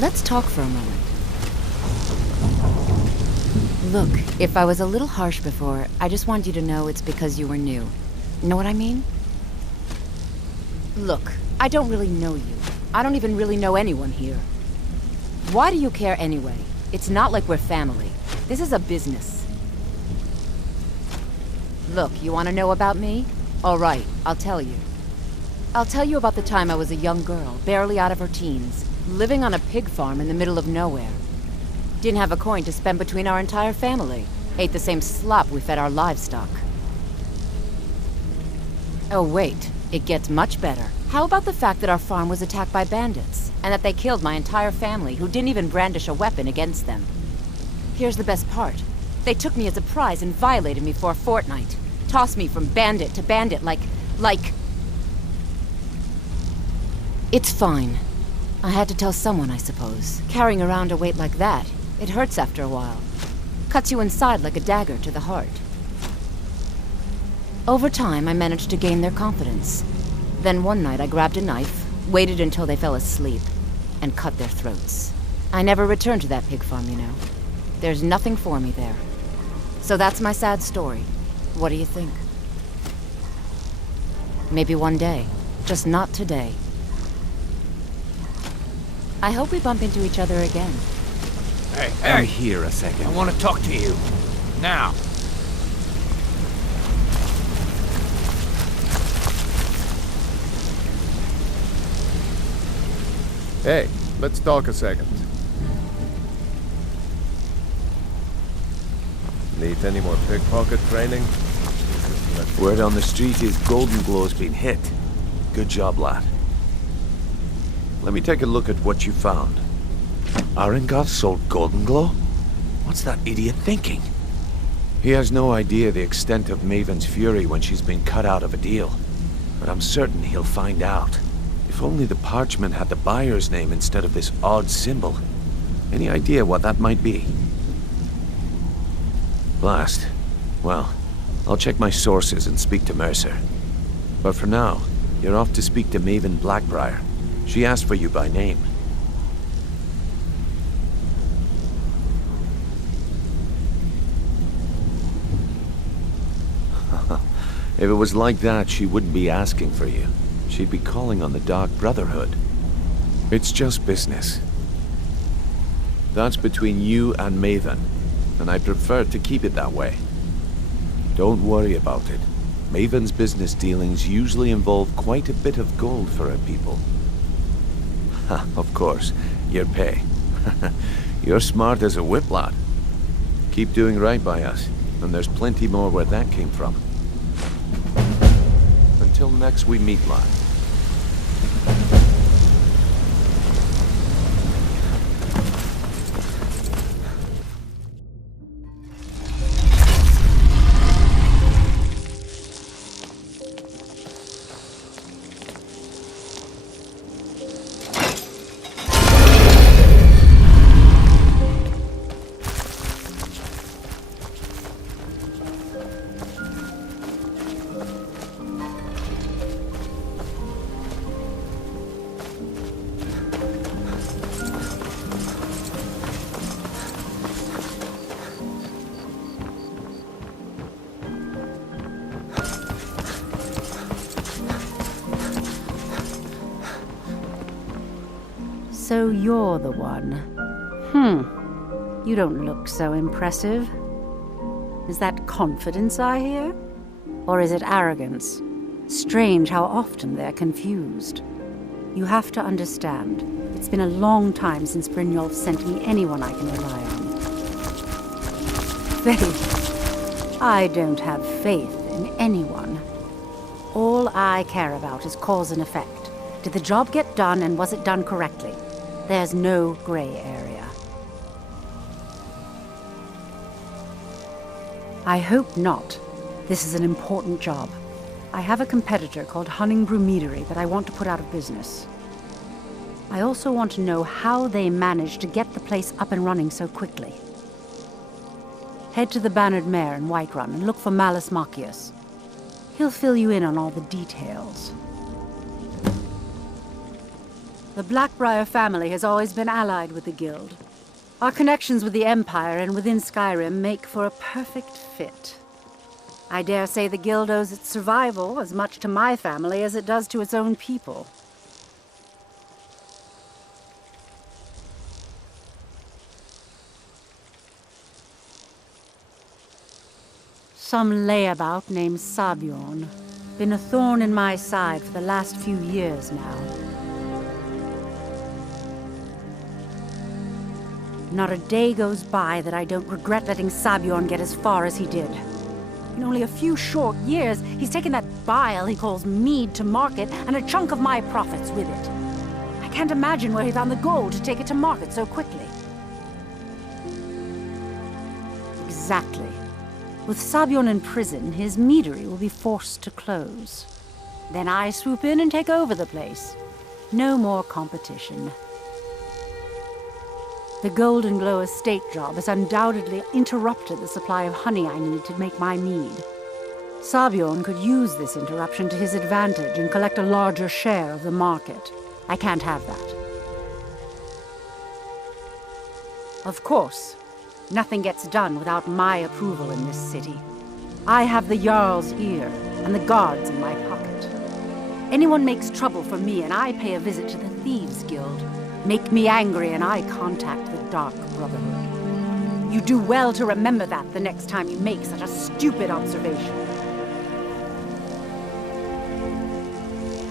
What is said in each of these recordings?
Let's talk for a moment. Look, if I was a little harsh before, I just want you to know it's because you were new. Know what I mean? Look, I don't really know you. I don't even really know anyone here. Why do you care anyway? It's not like we're family. This is a business. Look, you want to know about me? All right, I'll tell you. I'll tell you about the time I was a young girl, barely out of her teens, living on a pig farm in the middle of nowhere. Didn't have a coin to spend between our entire family. Ate the same slop we fed our livestock. Oh wait, it gets much better. How about the fact that our farm was attacked by bandits, and that they killed my entire family who didn't even brandish a weapon against them? Here's the best part. They took me as a prize and violated me for a fortnight. Tossed me from bandit to bandit like... It's fine. I had to tell someone, I suppose. Carrying around a weight like that, it hurts after a while. Cuts you inside like a dagger to the heart. Over time, I managed to gain their confidence. Then one night I grabbed a knife, waited until they fell asleep, and cut their throats. I never returned to that pig farm, you know. There's nothing for me there. So that's my sad story. What do you think? Maybe one day. Just not today. I hope we bump into each other again. Hey, I'm here a second. I want to talk to you. Now. Hey, let's talk a second. Need any more pickpocket training? Word on the street is Golden Glow's been hit. Good job, lad. Let me take a look at what you found. Arengoth sold Golden Glow? What's that idiot thinking? He has no idea the extent of Maven's fury when she's been cut out of a deal. But I'm certain he'll find out. If only the parchment had the buyer's name instead of this odd symbol. Any idea what that might be? Blast. Well, I'll check my sources and speak to Mercer. But for now, you're off to speak to Maven Blackbriar. She asked for you by name. If it was like that, she wouldn't be asking for you. She'd be calling on the Dark Brotherhood. It's just business. That's between you and Maven, and I prefer to keep it that way. Don't worry about it. Maven's business dealings usually involve quite a bit of gold for her people. Ha, of course, your pay. You're smart as a whip, lad. Keep doing right by us, and there's plenty more where that came from. Until next we meet, lad. So you're the one. You don't look so impressive. Is that confidence I hear? Or is it arrogance? Strange how often they're confused. You have to understand, it's been a long time since Brynjolf sent me anyone I can rely on. Faith? I don't have faith in anyone. All I care about is cause and effect. Did the job get done, and was it done correctly? There's no gray area. I hope not. This is an important job. I have a competitor called Hunningbrew Meadery that I want to put out of business. I also want to know how they managed to get the place up and running so quickly. Head to the Bannered Mare in Whiterun and look for Malus Machius. He'll fill you in on all the details. The Blackbriar family has always been allied with the Guild. Our connections with the Empire and within Skyrim make for a perfect fit. I dare say the Guild owes its survival as much to my family as it does to its own people. Some layabout named Sabjorn. Been a thorn in my side for the last few years now. Not a day goes by that I don't regret letting Sabjorn get as far as he did. In only a few short years, he's taken that bile he calls mead to market, and a chunk of my profits with it. I can't imagine where he found the gold to take it to market so quickly. Exactly. With Sabjorn in prison, his meadery will be forced to close. Then I swoop in and take over the place. No more competition. The Golden Glow estate job has undoubtedly interrupted the supply of honey I need to make my mead. Sabjorn could use this interruption to his advantage and collect a larger share of the market. I can't have that. Of course, nothing gets done without my approval in this city. I have the Jarl's ear and the guards in my pocket. Anyone makes trouble for me and I pay a visit to the Thieves' Guild. Make me angry and I contact the Dark Brotherhood. You do well to remember that the next time you make such a stupid observation.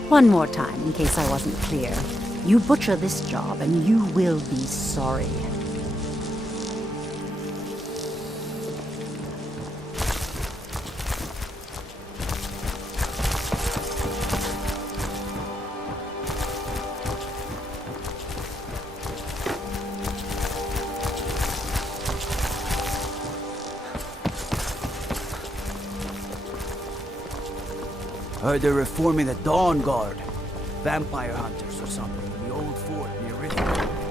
One more time, in case I wasn't clear. You butcher this job and you will be sorry. Heard they're reforming the Dawn Guard. Vampire hunters or something. The old fort near Rithia.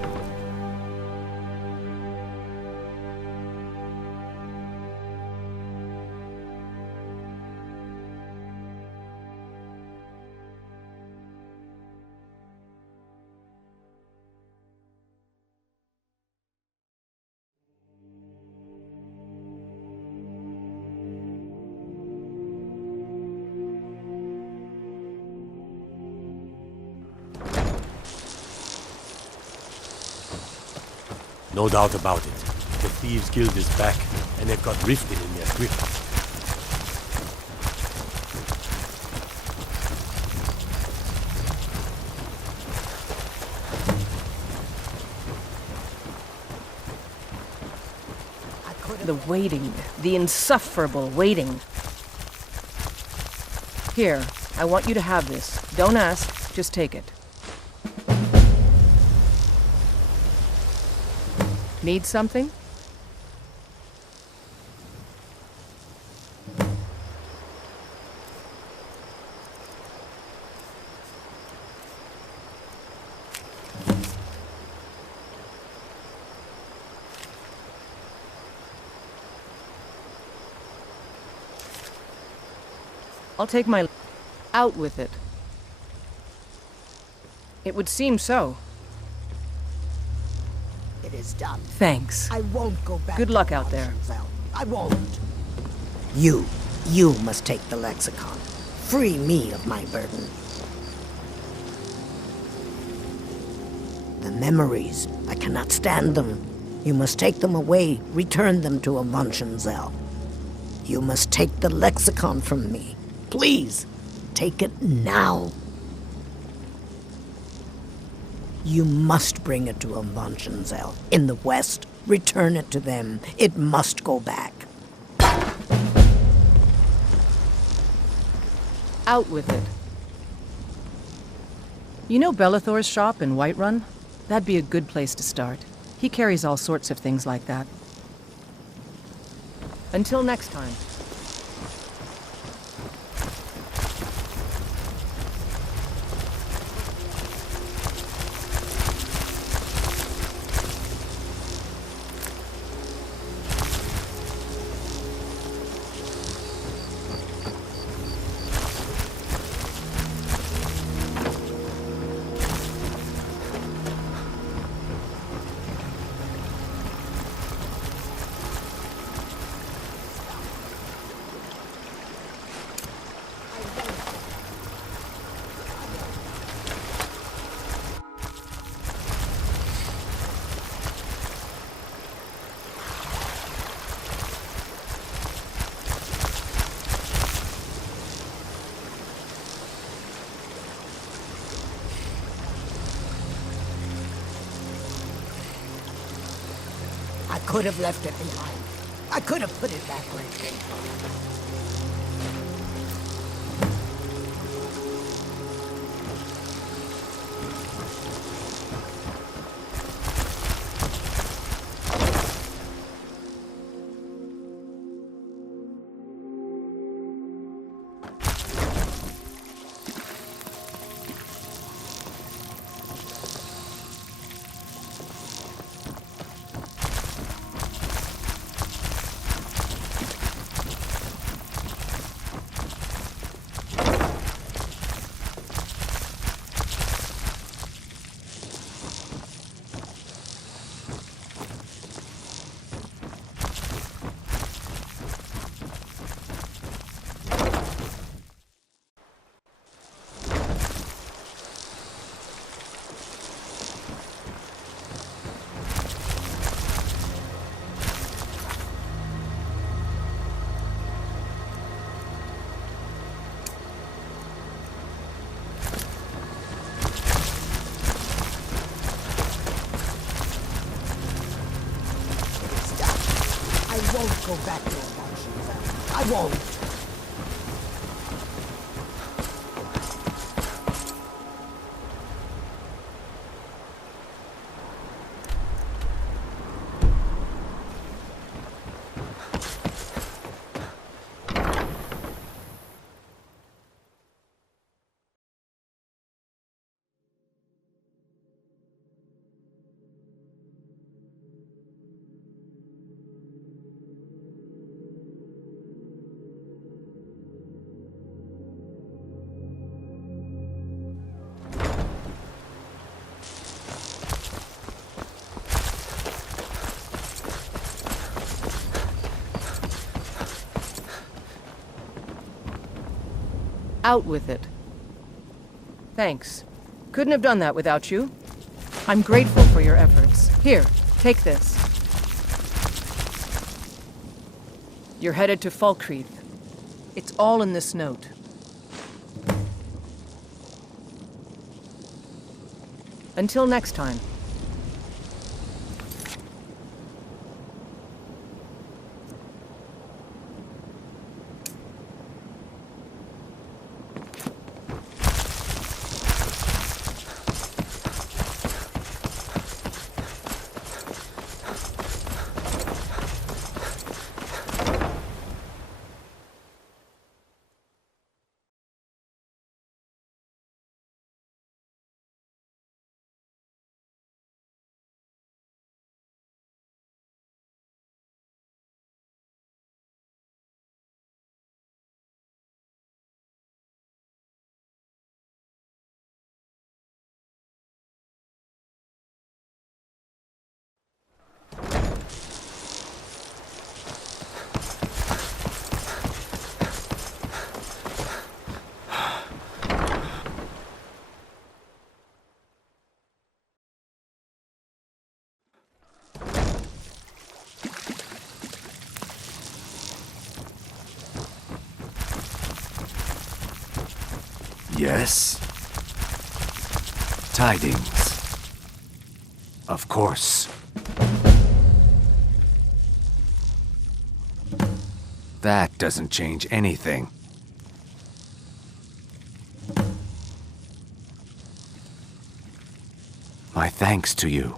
No doubt about it. The Thieves' Guild is back, and they've got Riften in their grip. The waiting. The insufferable waiting. Here, I want you to have this. Don't ask, just take it. Need something? I'll take my... out with it. It would seem so. It is done. Thanks. I won't go back. Good luck out there. I won't. You must take the lexicon. Free me of my burden. The memories, I cannot stand them. You must take them away, return them to Avuntionzel. You must take the lexicon from me. Please, take it now. You must bring it to Avuntionzel. In the west, return it to them. It must go back. Out with it. You know Belethor's shop in Whiterun? That'd be a good place to start. He carries all sorts of things like that. Until next time. I could have left it behind. I could have put it back where it came from. I won't go back to Avuntionzel. I won't. Out with it. Thanks. Couldn't have done that without you. I'm grateful for your efforts. Here, take this. You're headed to Falkreath. It's all in this note. Until next time. Yes? Tidings. Of course. That doesn't change anything. My thanks to you.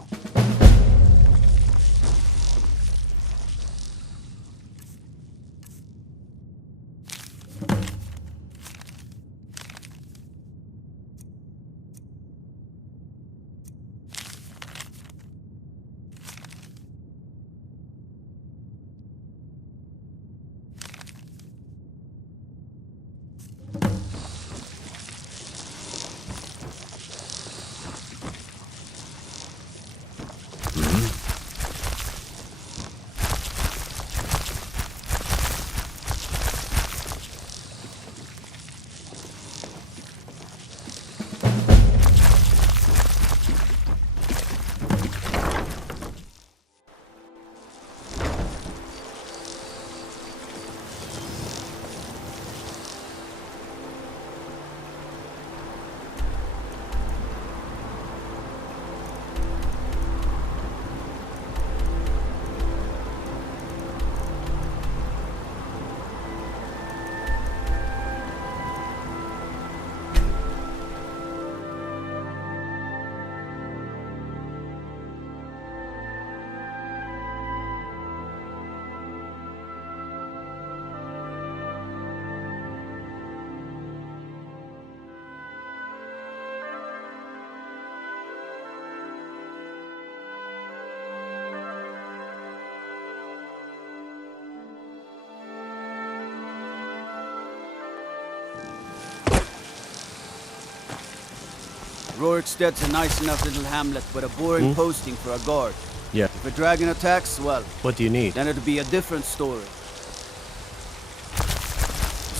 Roriksted's a nice enough little hamlet, but a boring posting for a guard. Yeah. If a dragon attacks, well, What do you need? then it'll be a different story.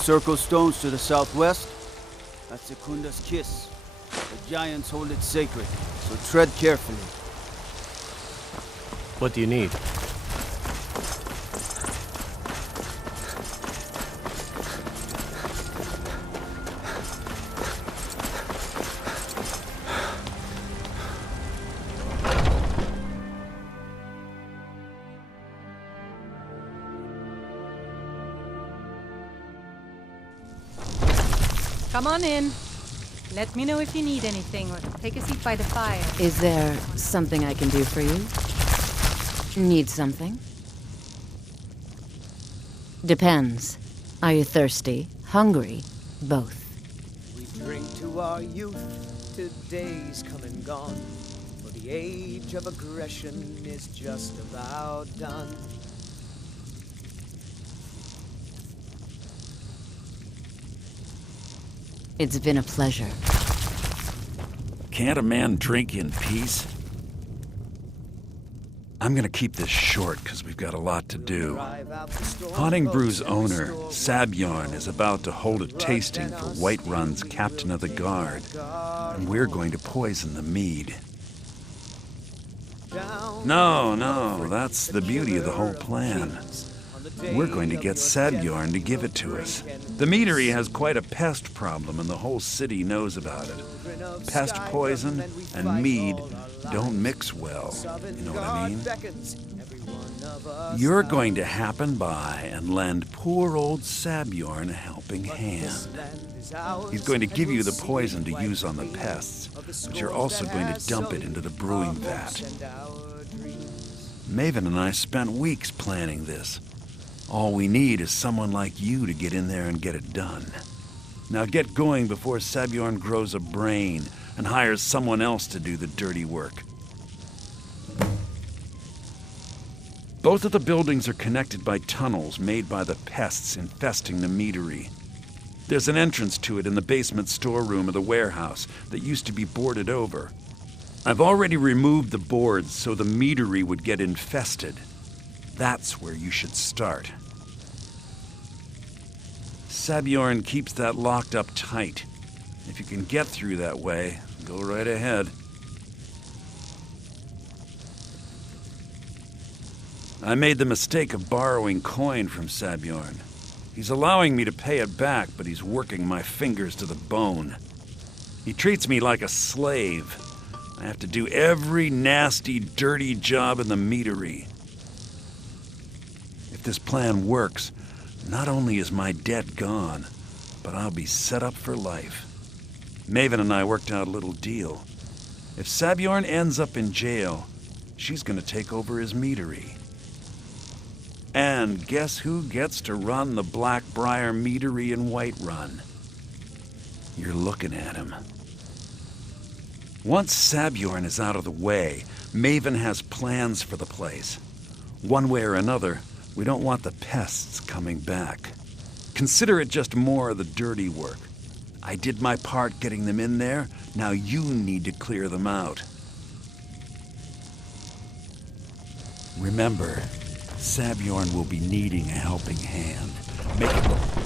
Circle stones to the southwest, that's Sekunda's kiss. The giants hold it sacred, so tread carefully. What do you need? Come on in. Let me know if you need anything, or take a seat by the fire. Is there something I can do for you? Need something? Depends. Are you thirsty? Hungry? Both. We drink to our youth, to days come and gone. For the age of aggression is just about done. It's been a pleasure. Can't a man drink in peace? I'm gonna keep this short because we've got a lot to do. Haunting Brew's owner, Sabjorn, is about to hold a tasting for Whiterun's Captain of the Guard, and we're going to poison the mead. No, that's the beauty of the whole plan. We're going to get Sabjorn to give it to us. The meadery has quite a pest problem, and the whole city knows about it. Pest poison and mead don't mix well, you know what I mean? You're going to happen by and lend poor old Sabjorn a helping hand. He's going to give you the poison to use on the pests, but you're also going to dump it into the brewing vat. Maven and I spent weeks planning this. All we need is someone like you to get in there and get it done. Now get going before Sabjorn grows a brain and hires someone else to do the dirty work. Both of the buildings are connected by tunnels made by the pests infesting the meadery. There's an entrance to it in the basement storeroom of the warehouse that used to be boarded over. I've already removed the boards so the meadery would get infested. That's where you should start. Sabjorn keeps that locked up tight. If you can get through that way, go right ahead. I made the mistake of borrowing coin from Sabjorn. He's allowing me to pay it back, but he's working my fingers to the bone. He treats me like a slave. I have to do every nasty, dirty job in the meadery. If this plan works, not only is my debt gone, but I'll be set up for life. Maven and I worked out a little deal. If Sabjorn ends up in jail, she's gonna take over his meadery. And guess who gets to run the Blackbriar meadery in Whiterun? You're looking at him. Once Sabjorn is out of the way, Maven has plans for the place. One way or another, we don't want the pests coming back. Consider it just more of the dirty work. I did my part getting them in there, now you need to clear them out. Remember, Sabjorn will be needing a helping hand. Make it look...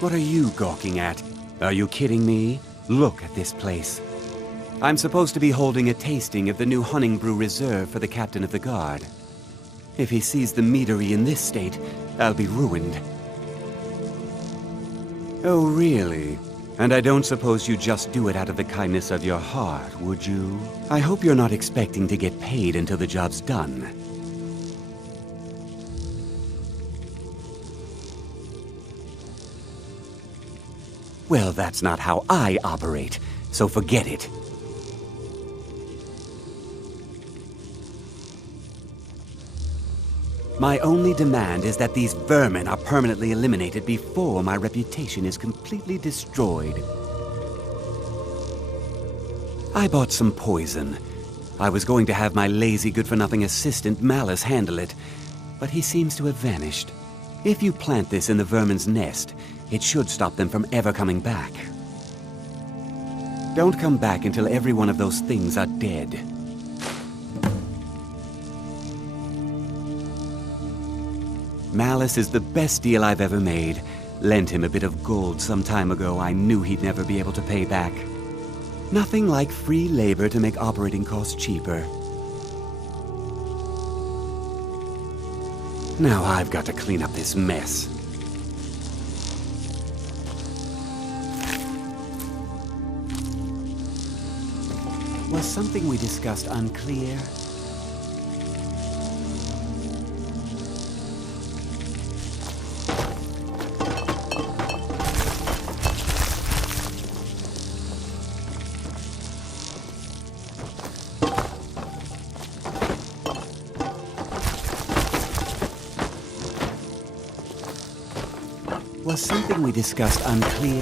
What are you gawking at? Are you kidding me? Look at this place. I'm supposed to be holding a tasting of the new Hunting Brew Reserve for the Captain of the Guard. If he sees the meadery in this state, I'll be ruined. Oh, really? And I don't suppose you just do it out of the kindness of your heart, would you? I hope you're not expecting to get paid until the job's done. Well, that's not how I operate, so forget it. My only demand is that these vermin are permanently eliminated before my reputation is completely destroyed. I bought some poison. I was going to have my lazy, good-for-nothing assistant Malice handle it, but he seems to have vanished. If you plant this in the vermin's nest, it should stop them from ever coming back. Don't come back until every one of those things are dead. Malice is the best deal I've ever made. Lent him a bit of gold some time ago I knew he'd never be able to pay back. Nothing like free labor to make operating costs cheaper. Now I've got to clean up this mess. Was something we discussed unclear? Was something we discussed unclear?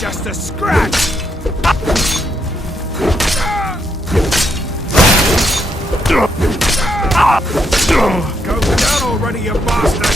Just a scratch! Go down already, you bastard!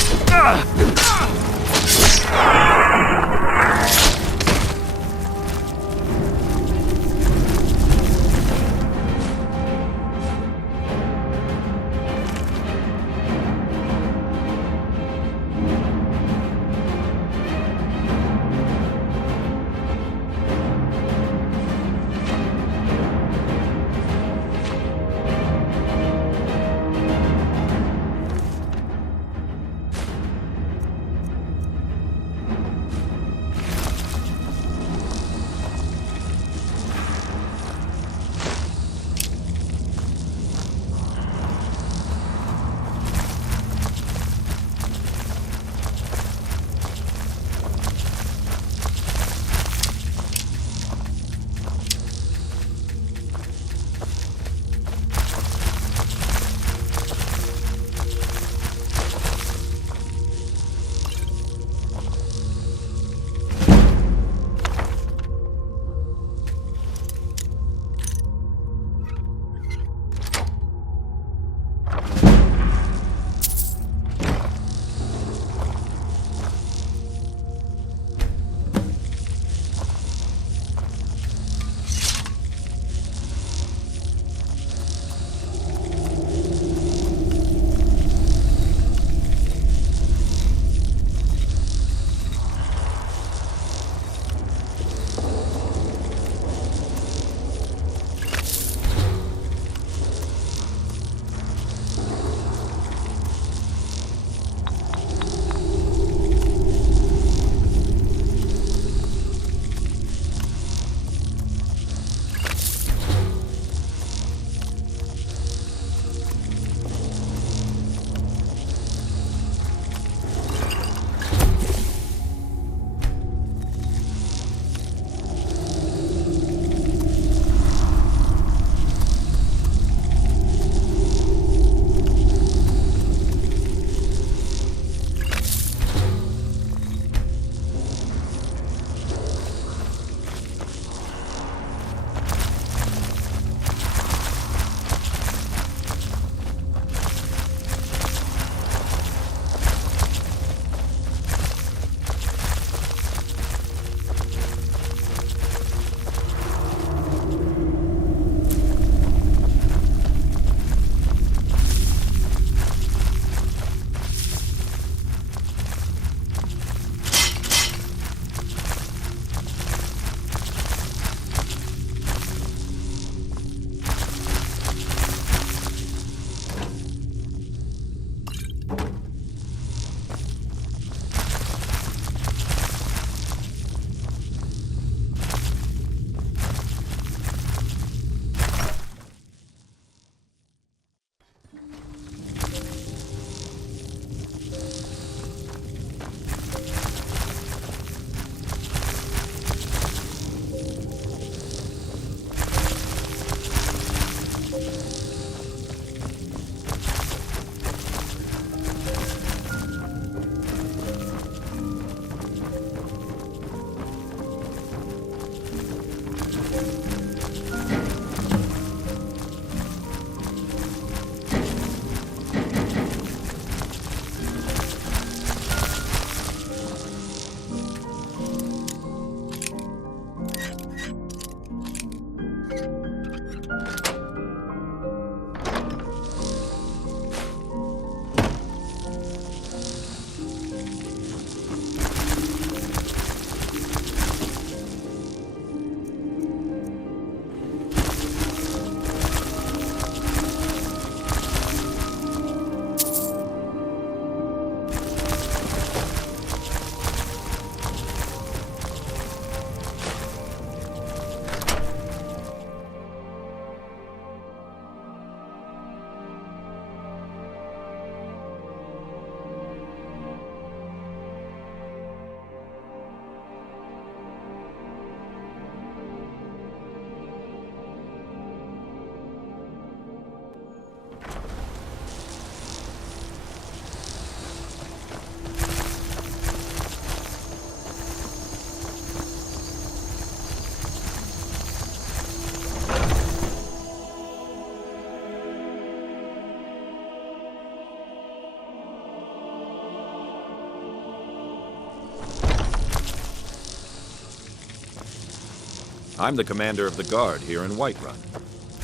I'm the commander of the guard here in Whiterun.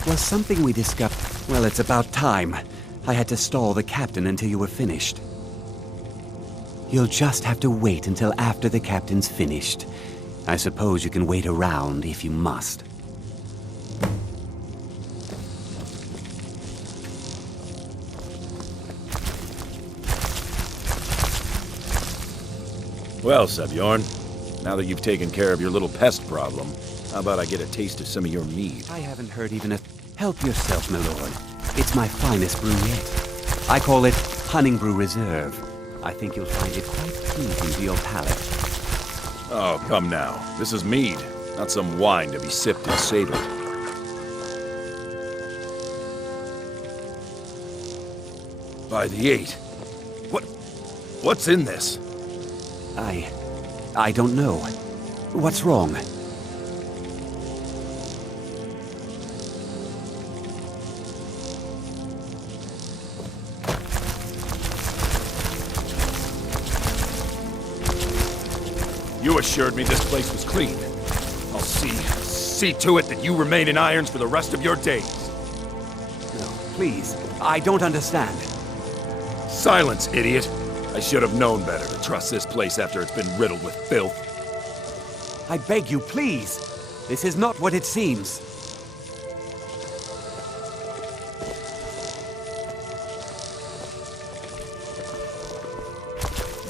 Was something we discovered... Well, it's about time. I had to stall the captain until you were finished. You'll just have to wait until after the captain's finished. I suppose you can wait around if you must. Well, Sebjorn, now that you've taken care of your little pest problem, how about I get a taste of some of your mead? I haven't heard even a... Help yourself, my lord. It's my finest brew yet. I call it Honningbrew Reserve. I think you'll find it quite pleasing to your palate. Oh, come now. This is mead, not some wine to be sipped and savored. By the 8. What's in this? I don't know. What's wrong? You assured me this place was clean. I'll see to it that you remain in irons for the rest of your days. No, please. I don't understand. Silence, idiot. I should have known better to trust this place after it's been riddled with filth. I beg you, please. This is not what it seems.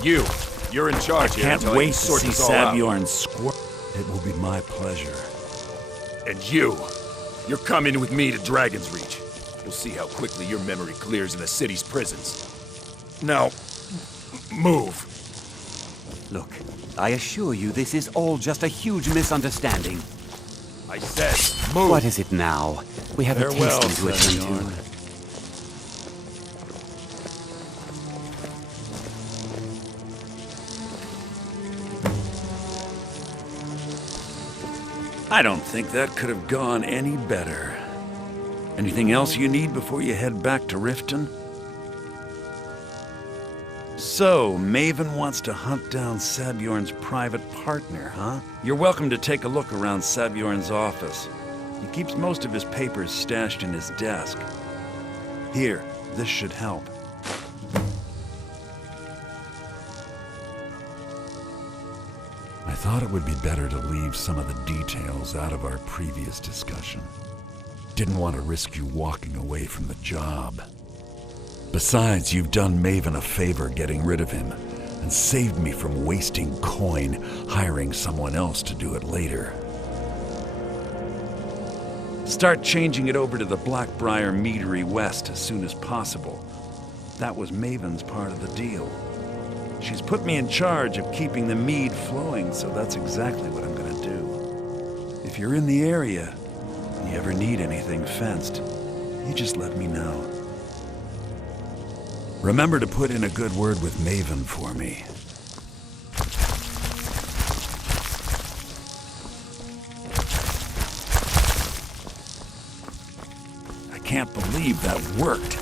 You're in charge here. Can't wait to see Sabjorn squirt. It will be my pleasure. And you're coming with me to Dragon's Reach. We'll see how quickly your memory clears in the city's prisons. Now, move. Look, I assure you this is all just a huge misunderstanding. I said, move. What is it now? We have a tasting to attend to. I don't think that could have gone any better. Anything else you need before you head back to Riften? So, Maven wants to hunt down Sabjorn's private partner, huh? You're welcome to take a look around Sabjorn's office. He keeps most of his papers stashed in his desk. Here, this should help. I thought it would be better to leave some of the details out of our previous discussion. Didn't want to risk you walking away from the job. Besides, you've done Maven a favor getting rid of him, and saved me from wasting coin hiring someone else to do it later. Start changing it over to the Blackbriar Meadery West as soon as possible. That was Maven's part of the deal. She's put me in charge of keeping the mead flowing, so that's exactly what I'm gonna do. If you're in the area, and you ever need anything fenced, you just let me know. Remember to put in a good word with Maven for me. I can't believe that worked.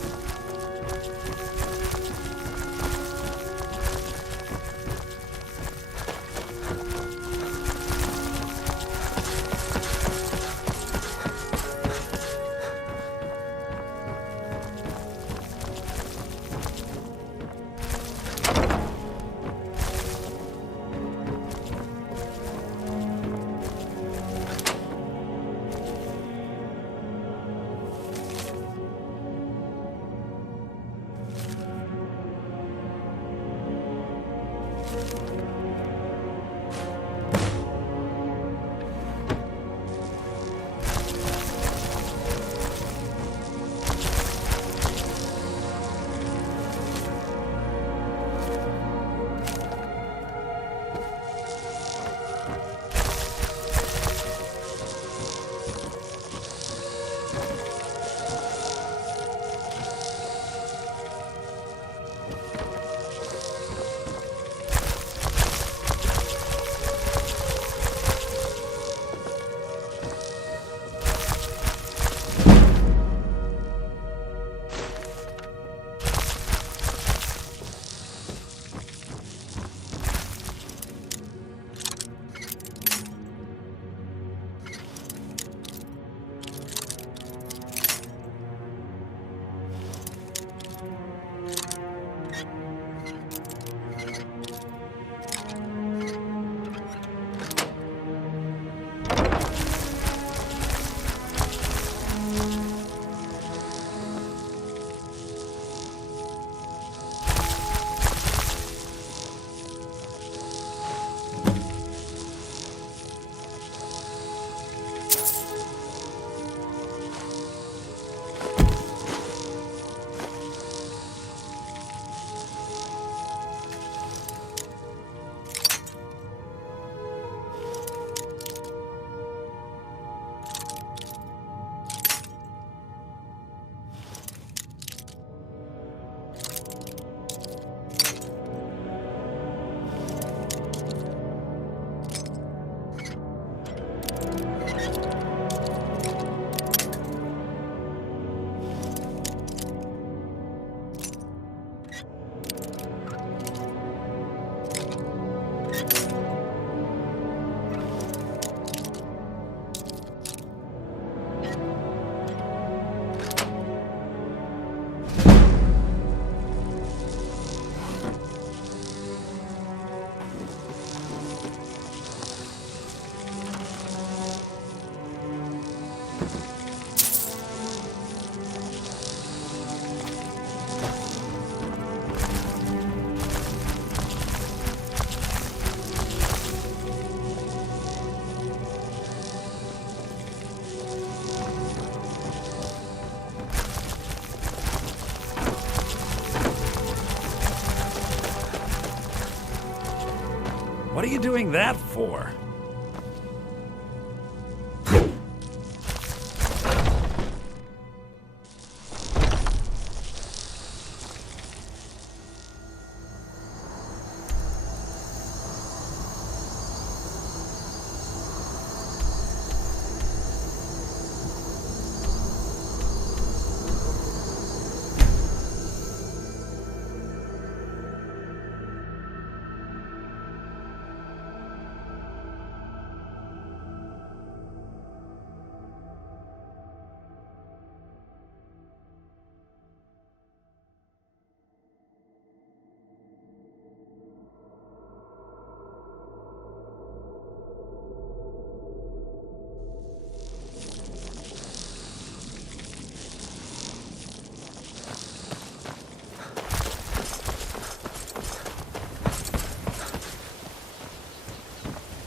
What are you doing that for?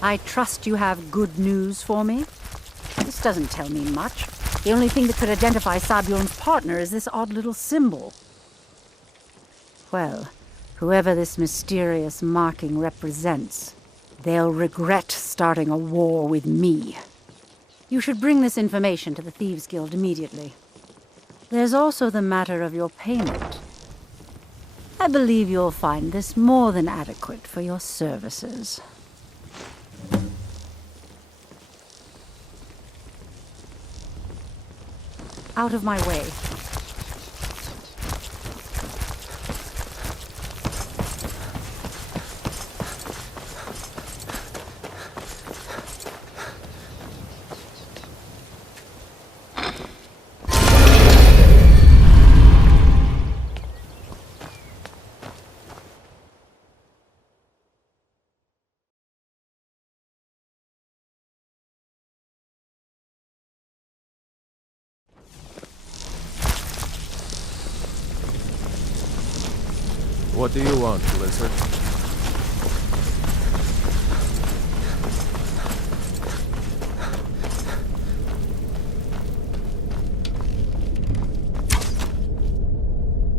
I trust you have good news for me? This doesn't tell me much. The only thing that could identify Sabjorn's partner is this odd little symbol. Well, whoever this mysterious marking represents, they'll regret starting a war with me. You should bring this information to the Thieves' Guild immediately. There's also the matter of your payment. I believe you'll find this more than adequate for your services. Out of my way. What do you want, Blizzard?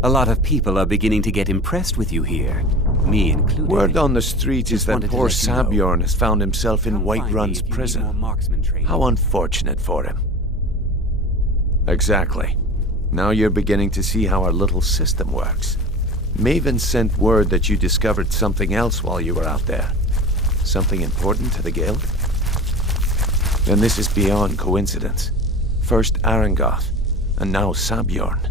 A lot of people are beginning to get impressed with you here, me included. Word on the street is that wanted to poor let you know. Sabjorn has found himself in Come White find me Run's if you need prison. more marksman training. How unfortunate for him. Exactly. Now you're beginning to see how our little system works. Maven sent word that you discovered something else while you were out there. Something important to the guild? And this is beyond coincidence. First Arangoth, and now Sabjorn.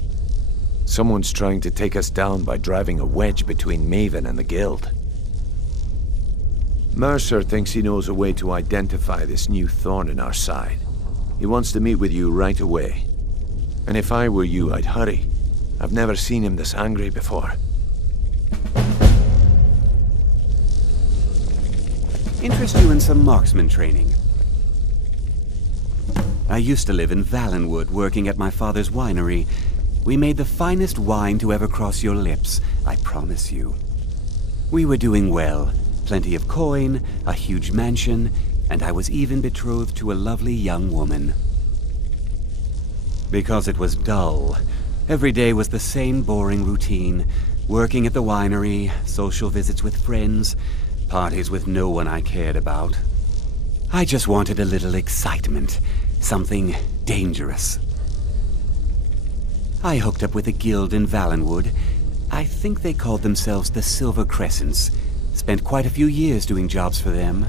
Someone's trying to take us down by driving a wedge between Maven and the guild. Mercer thinks he knows a way to identify this new thorn in our side. He wants to meet with you right away. And if I were you, I'd hurry. I've never seen him this angry before. Interest you in some marksman training? I used to live in Valenwood, working at my father's winery. We made the finest wine to ever cross your lips, I promise you. We were doing well. Plenty of coin, a huge mansion, and I was even betrothed to a lovely young woman. Because it was dull. Every day was the same boring routine. Working at the winery, social visits with friends, parties with no one I cared about. I just wanted a little excitement. Something dangerous. I hooked up with a guild in Valenwood. I think they called themselves the Silver Crescents. Spent quite a few years doing jobs for them.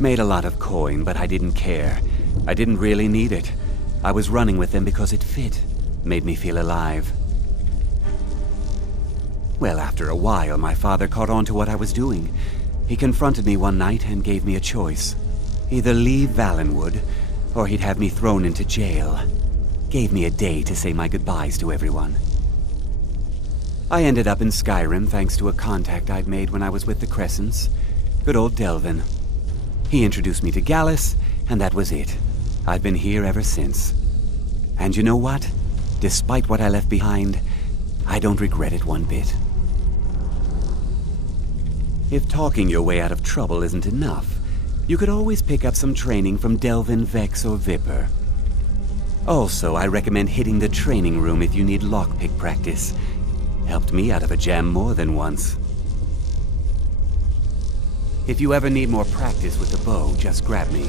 Made a lot of coin, but I didn't care. I didn't really need it. I was running with them because it fit. Made me feel alive. Well, after a while, my father caught on to what I was doing. He confronted me one night and gave me a choice. Either leave Valenwood, or he'd have me thrown into jail. Gave me a day to say my goodbyes to everyone. I ended up in Skyrim thanks to a contact I'd made when I was with the Crescents. Good old Delvin. He introduced me to Gallus, and that was it. I've been here ever since. And you know what? Despite what I left behind, I don't regret it one bit. If talking your way out of trouble isn't enough, you could always pick up some training from Delvin, Vex, or Viper. Also, I recommend hitting the training room if you need lockpick practice. Helped me out of a jam more than once. If you ever need more practice with the bow, just grab me.